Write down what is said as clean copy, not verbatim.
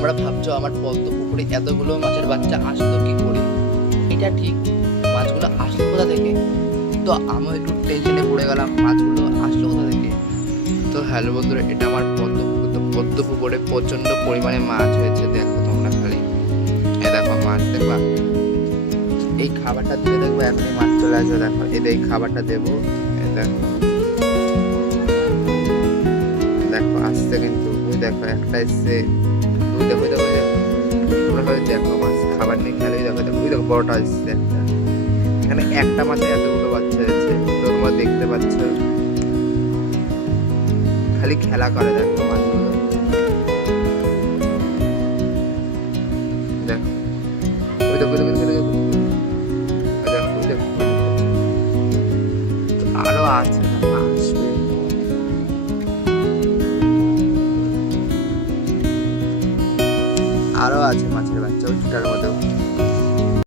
তোমরা ভাবছো আমার পদ্ম পুকুরে এতগুলো মাছের বাচ্চা আসলো কি করে। এটা ঠিক, মাছগুলো আসলো কোথা থেকে। তো আমি একটু টেনশনে পড়ে গেলাম, মাছগুলো আসলো কোথা থেকে। তো হ্যালো বন্ধুরা, এটা আমার পদ্ম পুকুর। তো পদ্ম পুকুরে প্রচন্ড পরিমাণে মাছ হয়েছে, দেখো তোমরা খালি। এ দেখো মাছ, দেখবা এই খাবারটা দিলে দেখবো এখনই মাছ চলে আসবে। দেখো এই খাবারটা দেবো, দেখো দেখো আসছে কিন্তু। ওই দেখো একটা এসছে, ওই দেখো দেখো দেখো, তোমরা হয়তো দেখো মাছ খাবার নিয়ে খেলে। দেখো দেখো, ওই দেখো বড়টা এসছে একটা। এখানে একটা মাছে এতগুলো বাচ্চা হয়েছে, তো তোমরা দেখতে পাচ্ছ খালি খেলা করে। দেখো মাছগুলো, দেখো ওই দেখো ওই দেখো ওই দেখো, দেখো ওই দেখো। আরো আছে, আসবে। আরো আছে মাছের বাচ্চা ওইটার মধ্যেও।